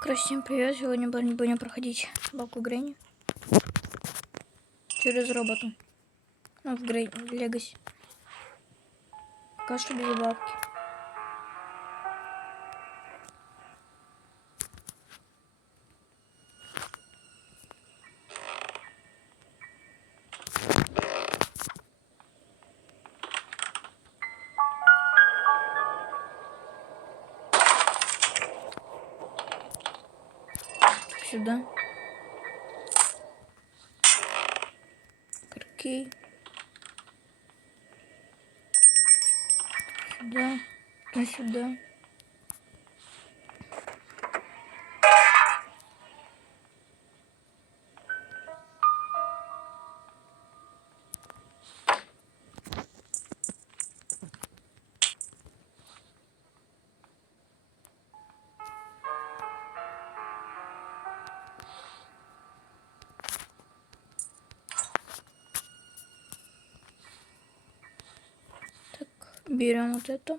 Короче, всем привет! Сегодня будем проходить бабку Гренни через робота. Ну, в Легаси. Пока что без бабки. Сюда. Окей. Сюда. И сюда. Так, берем вот это.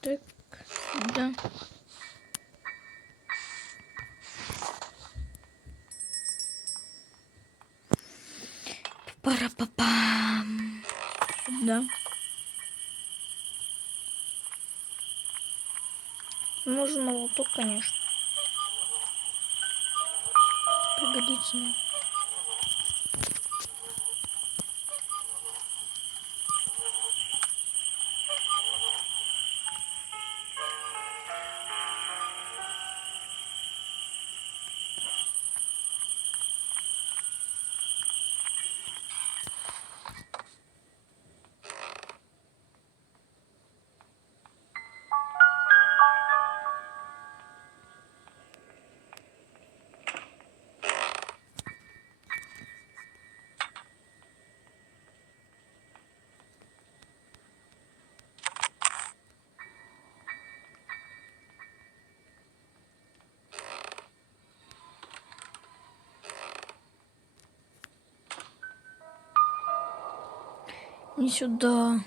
Так, сюда. Пара-па-пам. Сюда. Нужен молоток, конечно. Пригодится нам. Не сюда.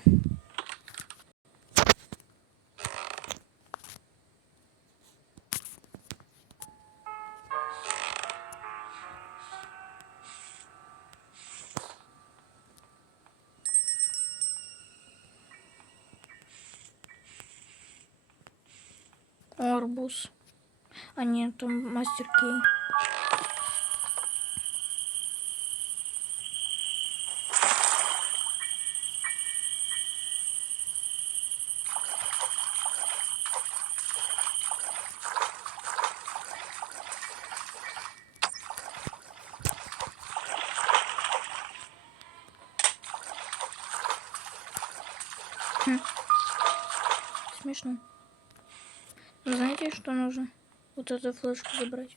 Арбуз. А нет, там мастер Кей. Смешно. Но знаете, что нужно? Вот эту флешку забрать.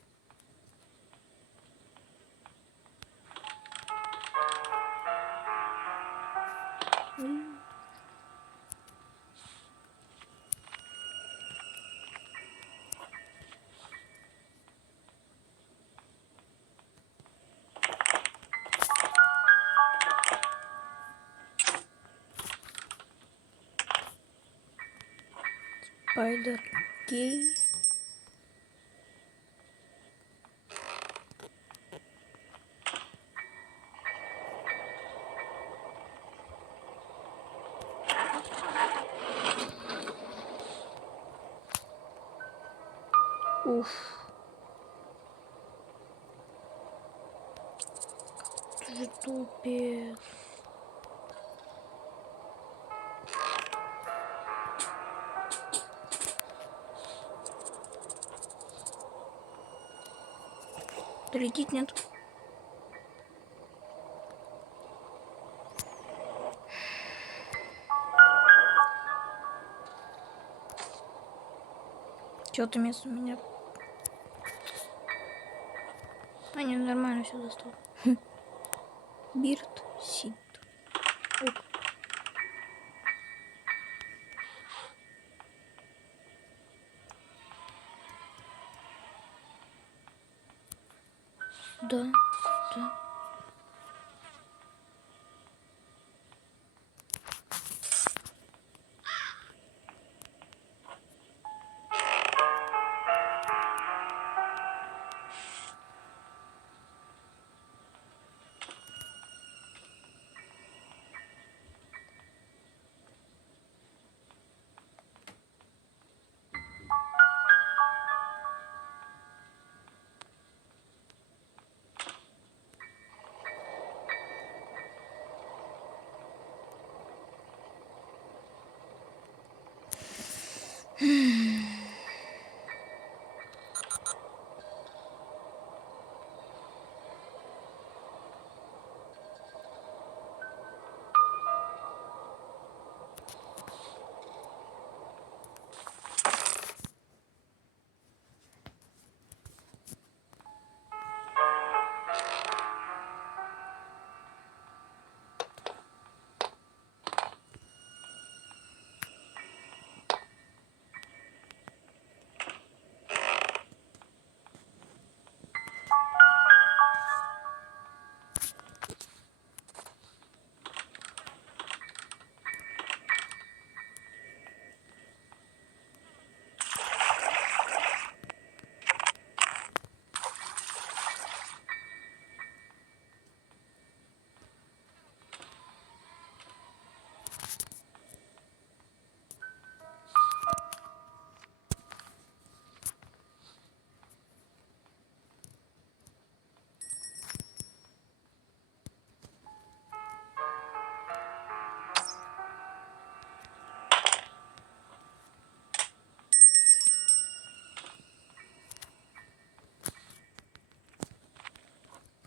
Спайдер Кей. Уф. Ты же тупец. Долететь нет. Чё ты вместо меня? А, не, нормально все достал. Бирд Сид. Да, да.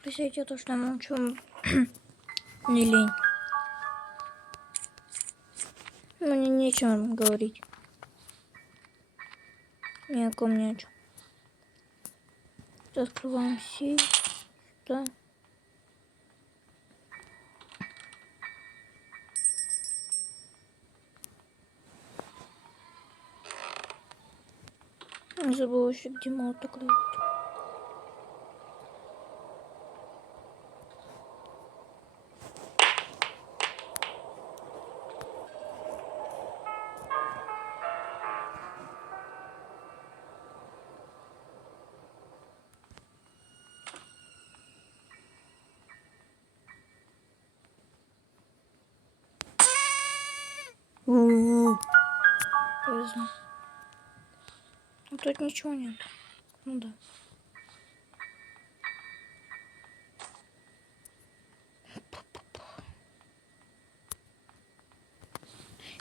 Простите, то, что я молчу. Не лень. Мне нечем говорить. Ни о ком, ни о чем. Открываем сейф. Да. Не забыла еще, где молоток лежит. Повезло. Ну тут ничего нет. Ну да.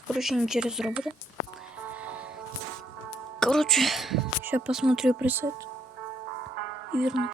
Короче, не через робота. Короче, сейчас посмотрю пресет и вернусь.